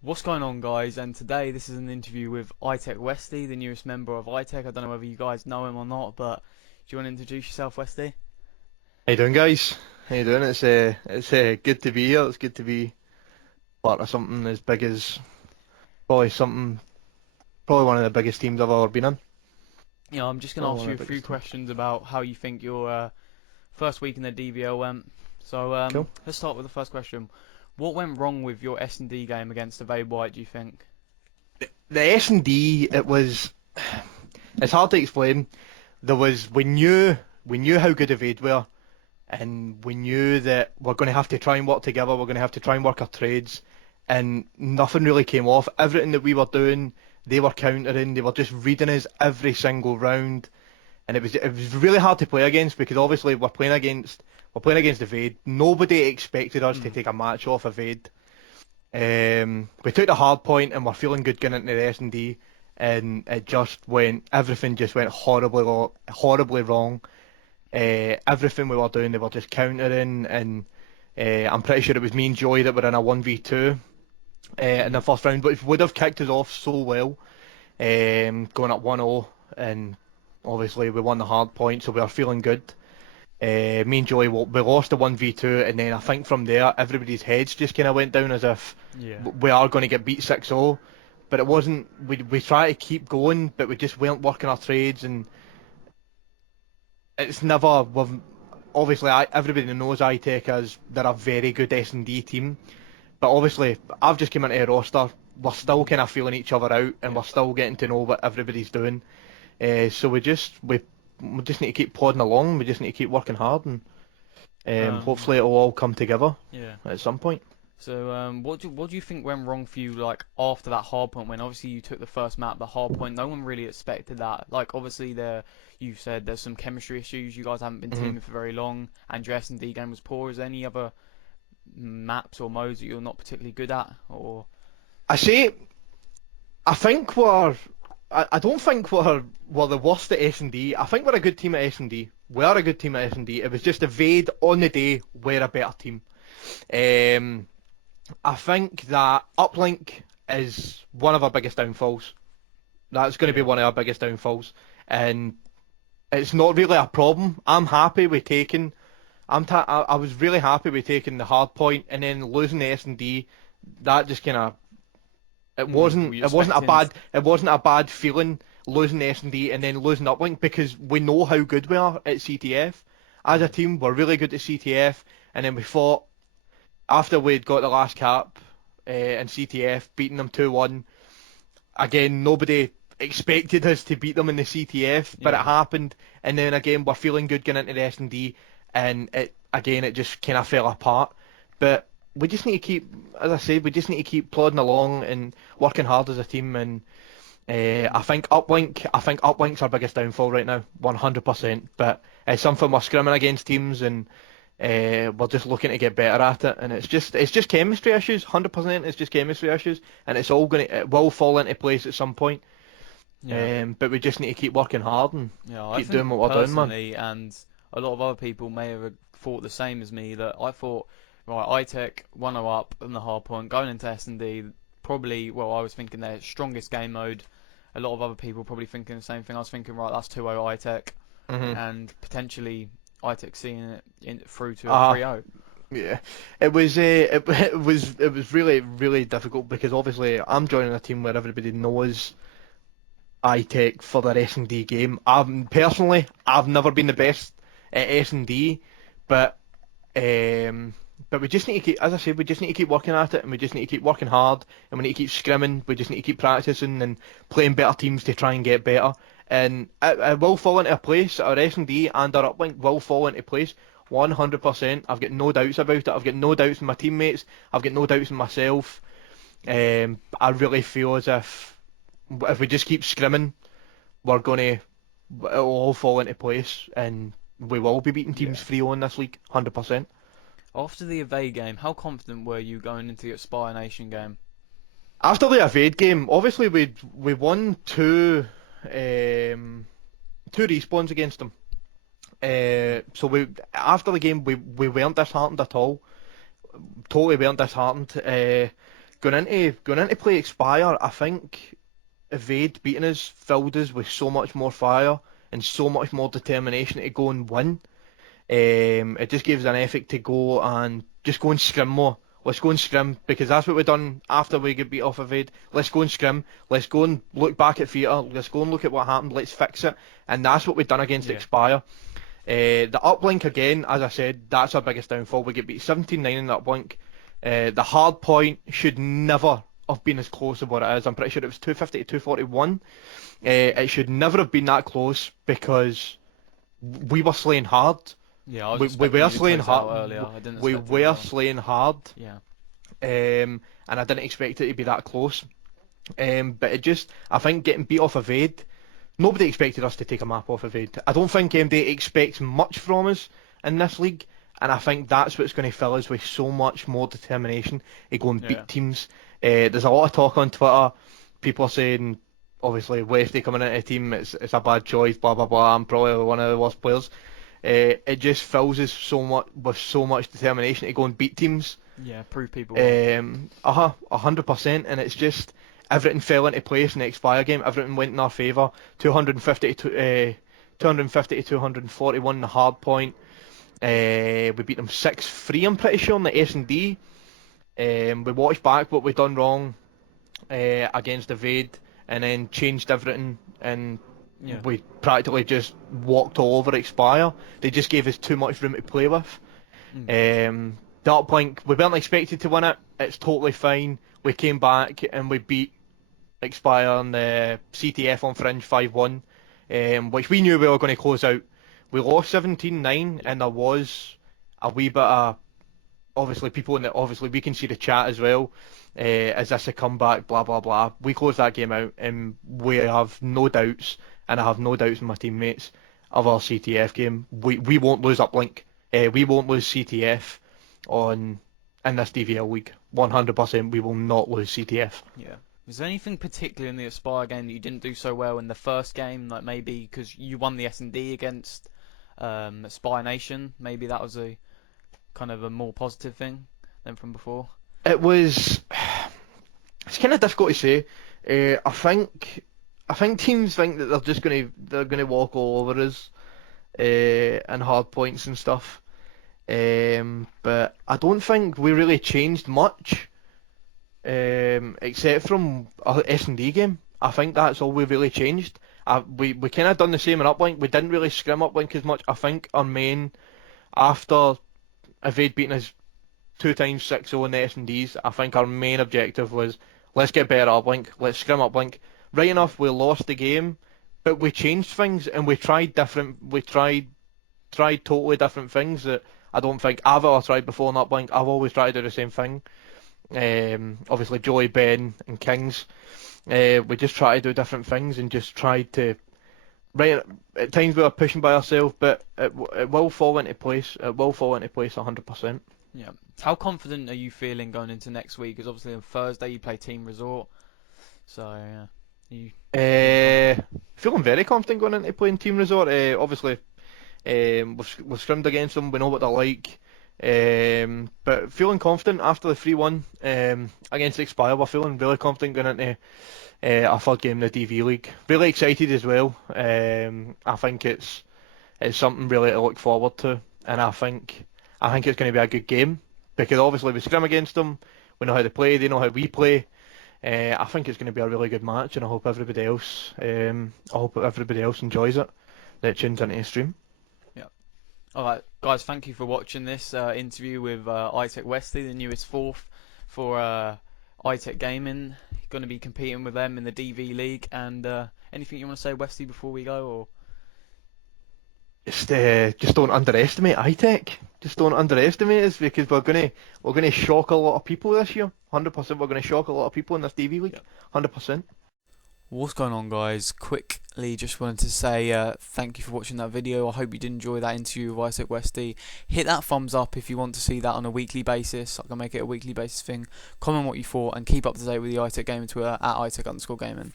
What's going on, guys? And today this is an interview with iTeK WESTY, the newest member of iTeK. I don't know whether you guys know him or not, but do you want to introduce yourself, WESTY? How you doing, guys? How you doing? It's good to be here. It's good to be part of something as big as probably one of the biggest teams I've ever been in. I'm just going to Probably ask one you of a the few biggest teams. questions about how you think your first week in the DVL went. So Cool. let's start with the first question. What went wrong with your S&D game against the Bay White, do you think? The S&D, it's hard to explain. We knew how good Evade were, and we knew that we're going to have to try and work together. We're going to have to try and work our trades, and nothing really came off. Everything that we were doing, they were countering. They were just reading us every single round. And it was really hard to play against because obviously we're playing against Evade. Nobody expected us to Mm. take a match off Evade. We took the hard point and we're feeling good going into the S&D, and everything just went horribly wrong. Everything we were doing, they were just countering, and I'm pretty sure it was me and Joey that were in a 1v2 in the Mm. first round, which would have kicked us off so well, going up 1-0, and obviously we won the hard point, so we are feeling good. Me and Joey, we lost the 1v2, and then I think from there, everybody's heads just kind of went down as if Yeah. we are going to get beat 6-0. But it wasn't, we try to keep going, but we just weren't working our trades, and it's never, obviously, everybody knows iTeK as they're a very good S&D team, but obviously, I've just come into a roster, we're still Mm. kind of feeling each other out, and Yeah. we're still getting to know what everybody's doing. So we just need to keep plodding along. We just need to keep working hard, and Um. hopefully it'll all come together Yeah. at some point. So, what do you think went wrong for you, like after that hard point? When obviously you took the first map, the hard point, no one really expected that. Like obviously you said there's some chemistry issues. You guys haven't been hmm teaming for very long, and your S&D game was poor. Is there any other maps or modes that you're not particularly good at, or? I say, I think I don't think we're the worst at S&D. I think we're a good team at S&D. We are a good team at S&D. It was just Evade on the day we're a better team. Um, I think that uplink is one of our biggest downfalls. That's going to be Yeah. one of our biggest downfalls, and it's not really a problem. I'm happy with taking. I was really happy with taking the hard point and then losing the S&D. That just kind of it Were wasn't you it wasn't a expecting? bad it wasn't a bad feeling losing the S&D and then losing uplink because we know how good we are at CTF. As a Mm. team, we're really good at CTF, and then we fought after we'd got the last cap in CTF, beating them 2-1. Again, nobody expected us to beat them in the CTF, but it Yeah. happened. And then again, we're feeling good going into the S&D, and it just kind of fell apart. But we just need to keep, as I said, we just need to keep plodding along and working hard as a team. And Mm. I think uplink's our biggest downfall right now, Yeah. 100%. But it's something we're scrimming against teams, and we're just looking to get better at it. And it's just chemistry issues, 100%. It's just chemistry issues, and it will fall into place at some point. Yeah. But we just need to keep working hard and Yeah, I keep doing think what we're doing, man. personally, and a lot of other people may have thought the same as me, that I thought, right, iTeK 1-0 up in the hard point, going into S&D, probably, well, I was thinking their strongest game mode. A lot of other people probably thinking the same thing. I was thinking, right, that's 2-0 iTeK, hmm and potentially iTeK seeing it through to a Uh, 3-0. yeah. It was really really difficult because obviously I'm joining a team where everybody knows iTeK for their S&D game. I've never been the best at S&D, but Um, but we just need to keep, as I said, we just need to keep working at it, and we just need to keep working hard, and we need to keep scrimming. We just need to keep practicing and playing better teams to try and get better. And it will fall into a place. Our S&D and our uplink will fall into place 100%. I've got no doubts about it. I've got no doubts in my teammates. I've got no doubts in myself. I really feel as if we just keep scrimming, we're gonna it'll all fall into place, and we will be beating teams Yeah. 3-0 in this league, 100%. After the away game, how confident were you going into your Spire Nation game? After the evade game, obviously we won um, two respawns against them. Mm. So we after the game we weren't disheartened at all. Totally weren't disheartened. going into play Expire, I think Evade beating us filled us with so much more fire and so much more determination to go and win. It just gives an effort to go and just go and scrim more. Let's go and scrim because that's what we've done after we get beat off Evade. Let's go and scrim. Let's go and look back at theatre. Let's go and look at what happened. Let's fix it. And that's what we've done against Expire. The uplink again, as I said, that's our biggest downfall. We get beat 17-9 in the uplink. The hard point should never have been as close as what it is. I'm pretty sure it was 250 to 241. It should never have been that close because we were slaying hard. Yeah, I was we were expecting you to slaying close out hard. earlier. I didn't We expect it were now. slaying hard. Yeah. And I didn't expect it to be that close. But it just, I think getting beat off Evade, nobody expected us to take a map off Evade. I don't think MD expects much from us in this league, and I think that's what's going to fill us with so much more determination to go and beat teams. There's a lot of talk on Twitter. People are saying, obviously, WESTY coming into a team, it's a bad choice, blah blah blah. I'm probably one of the worst players. It just fills us with so much determination to go and beat teams. Yeah, prove people. 100%, and it's just everything fell into place in the Expire game. Everything went in our favour. 250 to 241 in the hard point. We beat them 6-3, I'm pretty sure, in the S&D. We watched back what we'd done wrong against Evade, and then changed everything, and we practically just walked all over Expire. They just gave us too much room to play with. The uplink, we weren't expected to win it. It's totally fine. We came back and we beat Expire on the CTF on Fringe 5-1, which we knew we were going to close out. We lost 17-9, and there was a wee bit of, obviously, people in the, obviously we can see the chat as well. Is this a comeback? Blah blah blah. We closed that game out, and we have no doubts, and I have no doubts in my teammates of our CTF game. We won't lose uplink. We won't lose CTF in this DVLeague. 100%, we will not lose CTF. Yeah. Was there anything particular in the Aspire game that you didn't do so well in the first game? Like maybe because you won the S&D against Aspire Nation, maybe that was a kind of a more positive thing than from before? It was. It's kind of difficult to say. I think teams think that they're gonna walk all over us and hard points and stuff. But I don't think we really changed much, except from our S&D game. I think that's all we really changed. We kind of done the same in uplink. We didn't really scrim uplink as much. I think our main, after Evade beating us 2 times 6-0 in the S&Ds, I think our main objective was let's get better at uplink, let's scrim uplink. Right enough, we lost the game, but we changed things and we tried totally different things that I don't think I've ever tried before in uplink. I've always tried to do the same thing. Obviously Joey, Ben and Kings, we just try to do different things and just tried to, right, at times we were pushing by ourselves, but it will fall into place. It will fall into place 100%. Yeah. How confident are you feeling going into next week? Because obviously on Thursday you play Team Resort, so you feeling very confident going into playing Team Resort. Obviously, we've scrimmed against them. We know what they're like. But feeling confident after the 3-1 against Expire. We're feeling really confident going into our third game in the DVLeague. Really excited as well. I think it's something really to look forward to, and I think it's going to be a good game because obviously we scrim against them. We know how they play. They know how we play. I think it's going to be a really good match, and I hope everybody else enjoys it that tunes into the stream. Yeah. Alright, guys, thank you for watching this interview with iTeK WESTY, the newest fourth for iTeK Gaming. Going to be competing with them in the DVLeague. And anything you want to say, WESTY, before we go? Or just don't underestimate iTeK. Just don't underestimate us because we're gonna shock a lot of people this year. 100%, we're gonna shock a lot of people in this DVLeague. 100%. What's going on, guys? Quickly, just wanted to say thank you for watching that video. I hope you did enjoy that interview with iTeK WESTY. Hit that thumbs up if you want to see that on a weekly basis. I can make it a weekly basis thing. Comment what you thought and keep up to date with the iTeK Gaming Twitter at iTeK_gaming.